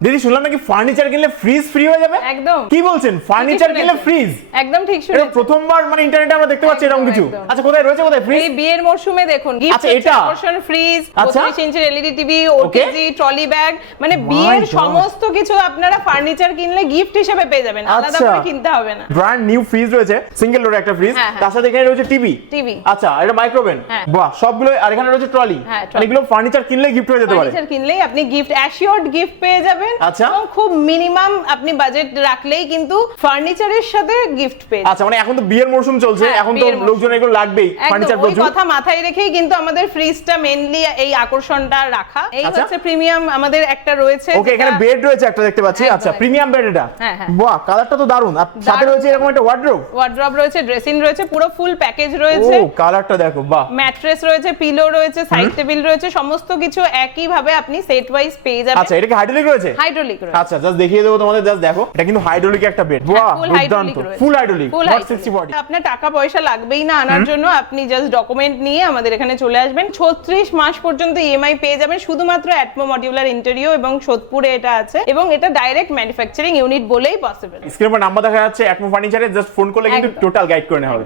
দিদি শুনলাম নাকি ফার্নিচার কিনলে ফ্রিজ ফ্রি হয়ে যাবে? একদম। কি বলছেন? ফার্নিচার কিনলে ফ্রিজ একদম ঠিক এটা প্রথমবার মানে ইন্টারনেটে আমরা দেখতে পাচ্ছি এরকম কিছু। আচ্ছা কোথায়? রয়েছে কোথায়? ফ্রিজ এই বিয়ের মরশুমে দেখুন আচ্ছা, এটা? আকর্ষণ ফ্রিজ আচ্ছা। 32 ইঞ্চির LED TV OTG trolley bag মানে বিয়ের সমস্ত কিছু আপনারা ফার্নিচার কিনলে গিফট হিসেবে পেয়ে যাবেন। আলাদা আচ্ছা। করে কিনতে হবে না। ব্র্যান্ড নিউ ফ্রিজ রয়েছে সিঙ্গেল ডোর একটা ফ্রিজ হ্যাঁ, হ্যাঁ। তার সাথে এখানে রয়েছে টিভি টিভি আচ্ছা এটা মাইক্রোওভেন হ্যাঁ। বাহ সবগুলো আর এখানে রয়েছে ট্রলি মানে এগুলো ফার্নিচার কিনলে গিফট হয়ে যেতে পারে। ফার্নিচার কিনলেই আপনি গিফট অ্যাসিওর্ড গিফট পেয়ে যাবেন। আচ্ছা। এবং খুব মিনিমাম আপনি বাজেট রাখলেই কিন্তু ফার্নিচারের সাথে গিফট পেয়ে আচ্ছা মানে এখন তো বিয়ের মরশুম চলছে হ্যাঁ, এখন তো লোকজন এগুলো লাগবেই ফার্নিচার প্রচুর। কথা মাথায় রেখেই কিন্তু আমাদের ফ্রিজটা মেইনলি এই আকর্ষণটা রাখা। এই আচ্ছা। হচ্ছে প্রিমিয়াম আমাদের একটা রয়েছে ওকে এখানে বেড রয়েছে একটা দেখতে পাচ্ছি। আচ্ছা প্রিমিয়াম বেড এটা? হ্যাঁ, হ্যাঁ। বাহ কালারটা তো দারুণ। আর সাথে রয়েছে এরকম একটা ওয়ার্ড্রোব ওয়ার্ড্রপ রয়েছে ড্রেসিং রয়েছে পুরো ফুল প্যাকেজ রয়েছে। ও কালারটা দেখো বাহ। ম্যাট্রেস রয়েছে পিলো রয়েছে সাইড টেবিল রয়েছে সমস্ত কিছু একই ভাবে আপনি সেট ওয়াইজ পেয়ে যাবেন। আচ্ছা এটা কি হাইড্রোলিক রয়েছে? হাইড্রোলিক রয়েছে। আচ্ছা জাস্ট দেখিয়ে দেবো তোমাদের জাস্ট দেখো। এটা কিন্তু হাইড্রোলিক একটা বেড বাহ হ্যাঁ, দুর্দান্ত। Full hydraulic not hydraulic। 60 body আপনার টাকা পয়সা লাগবেই না আনার জন্য। আপনি জাস্ট ডকুমেন্ট নিয়ে আমাদের এখানে চলে আসবেন। 36 মাস পর্যন্ত ইএমআই পেয়ে যাবেন শুধুমাত্র অ্যাটমো মডিউলার ইন্টেরিয়র এবং সোদপুরে এটা আছে। এবং এটা ডাইরেক্ট ম্যানুফ্যাকচারিং ইউনিট বলেই পসিবল স্ক্রিনে নাম্বার দেখা যাচ্ছে অ্যাটমো ফার্নিচারে জাস্ট ফোন করলে কিন্তু টোটাল গাইড করে নেওয়া হবে।